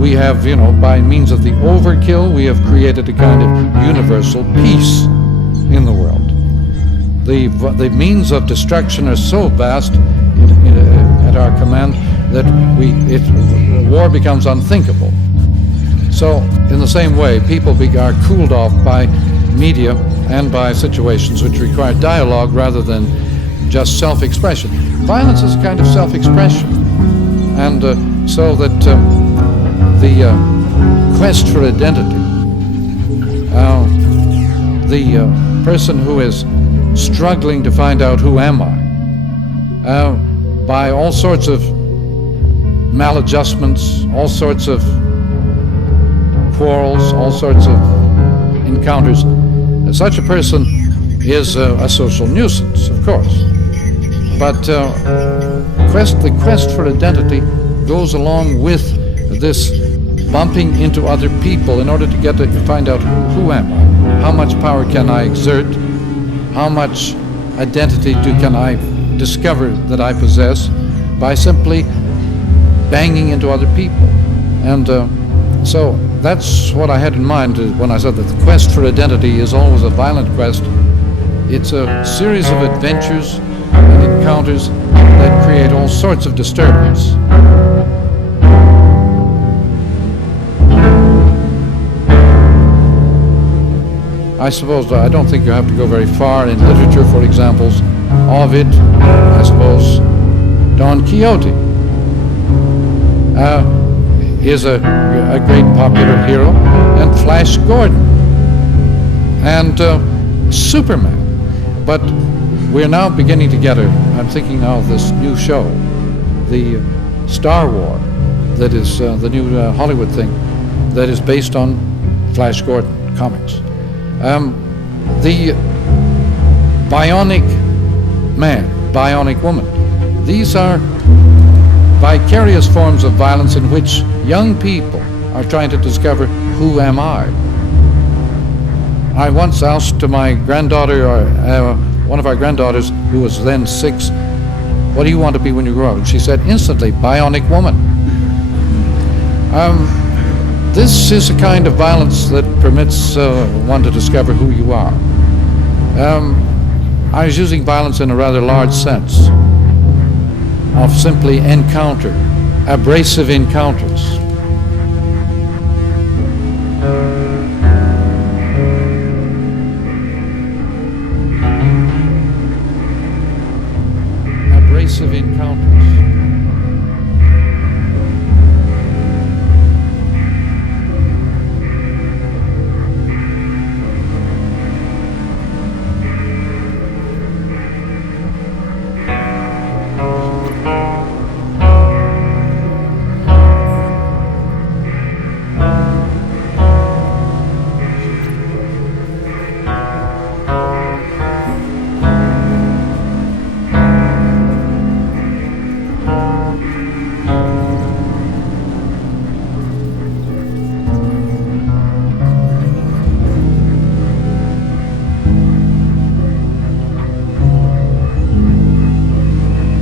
we have, by means of the overkill, we have created a kind of universal peace in the world. The means of destruction are so vast at our command that war becomes unthinkable. So, in the same way, people are cooled off by media and by situations which require dialogue rather than just self-expression. Violence is a kind of self-expression, and so that the quest for identity, the person who is struggling to find out who am I, by all sorts of maladjustments, all sorts of quarrels, all sorts of encounters, such a person is a social nuisance, of course. But the quest for identity goes along with this bumping into other people in order to find out who am I, how much power can I exert, how much identity can I discover that I possess by simply banging into other people. And so that's what I had in mind when I said that the quest for identity is always a violent quest. It's a series of adventures and encounters that create all sorts of disturbance. I suppose I don't think you have to go very far in literature for examples of it. I suppose Don Quixote is a great popular hero, and Flash Gordon, and Superman. But we're now beginning to get I'm thinking now of this new show, the Star War, that is the new Hollywood thing, that is based on Flash Gordon comics. The bionic man, bionic woman, these are vicarious forms of violence in which young people are trying to discover, who am I? I once asked to my granddaughter, one of our granddaughters, who was then 6, what do you want to be when you grow up? And she said instantly, bionic woman. This is a kind of violence that permits one to discover who you are. I was using violence in a rather large sense of simply encounter, abrasive encounters. Abrasive encounters.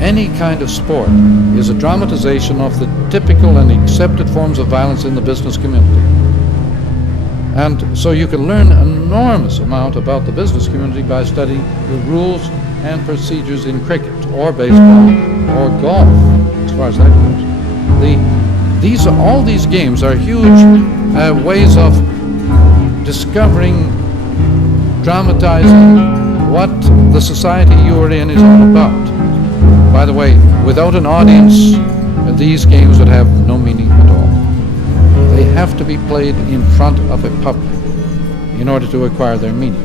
Any kind of sport is a dramatization of the typical and accepted forms of violence in the business community. And so you can learn an enormous amount about the business community by studying the rules and procedures in cricket or baseball or golf, as far as that goes. All these games are huge ways of discovering, dramatizing what the society you are in is all about. By the way, without an audience, these games would have no meaning at all. They have to be played in front of a public in order to acquire their meaning.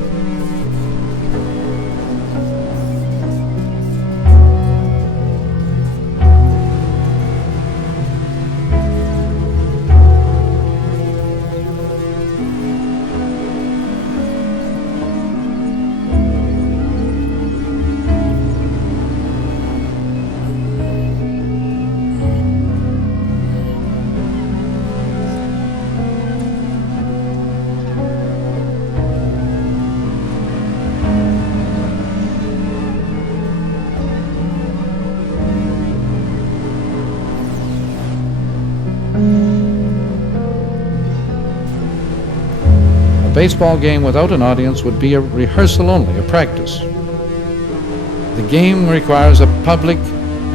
baseball game without an audience would be a rehearsal only, a practice. The game requires a public,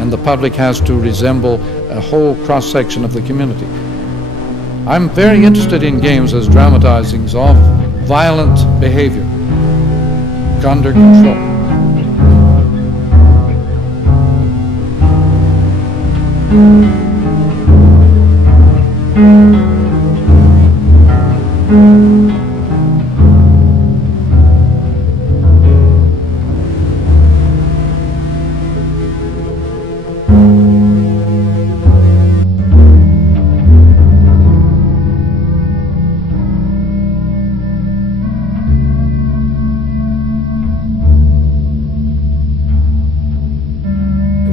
and the public has to resemble a whole cross-section of the community. I'm very interested in games as dramatizings of violent behavior under control.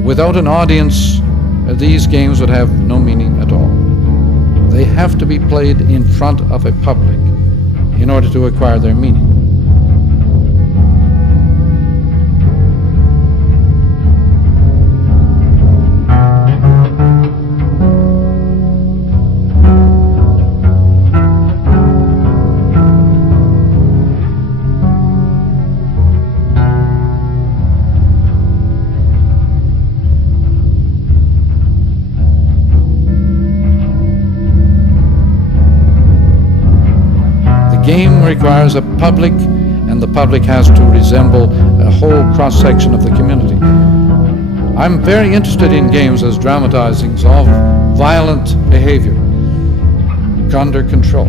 Without an audience, these games would have no meaning at all. They have to be played in front of a public in order to acquire their meaning. The game requires a public, and the public has to resemble a whole cross-section of the community. I'm very interested in games as dramatizings of violent behavior under control.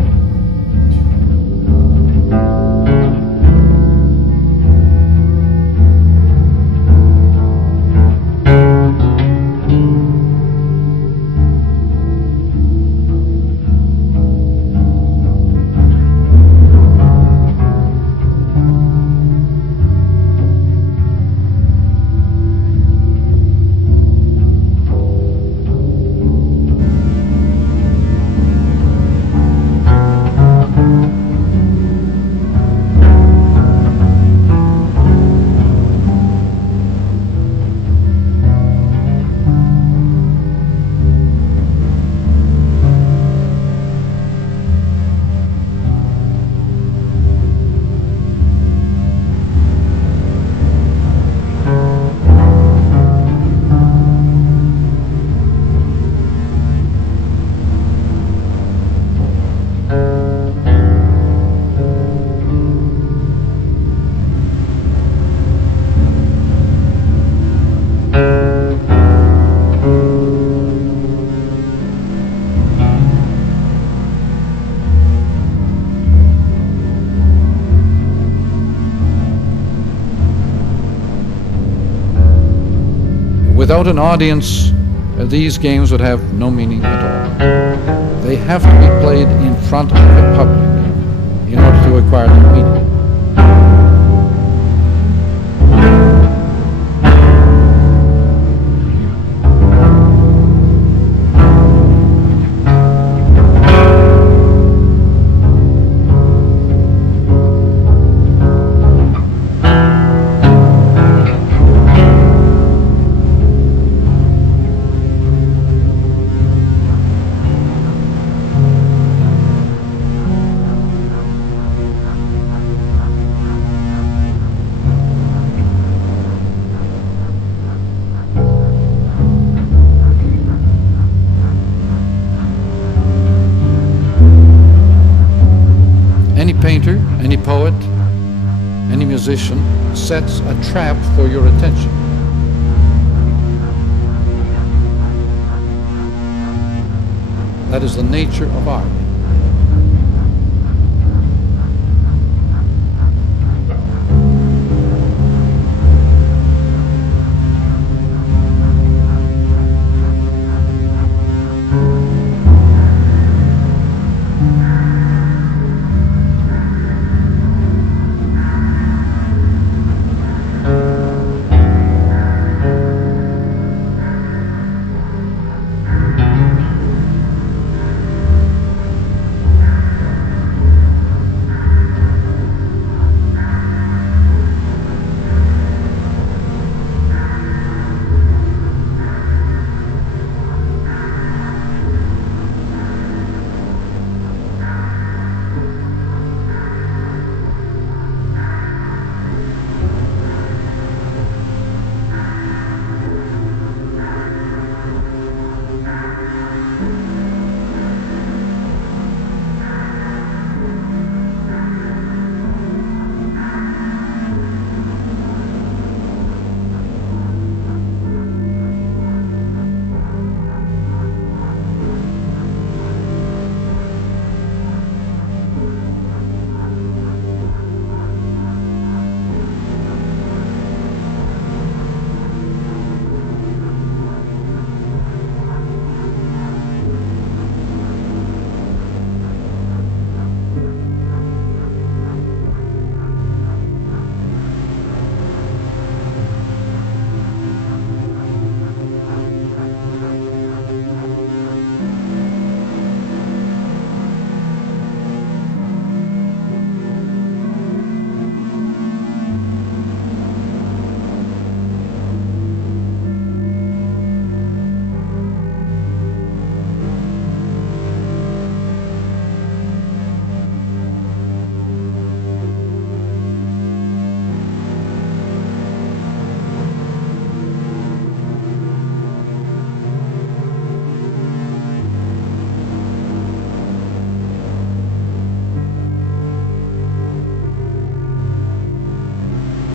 Without an audience, these games would have no meaning at all. They have to be played in front of the public in order to acquire their meaning. Any painter, any poet, any musician sets a trap for your attention. That is the nature of art.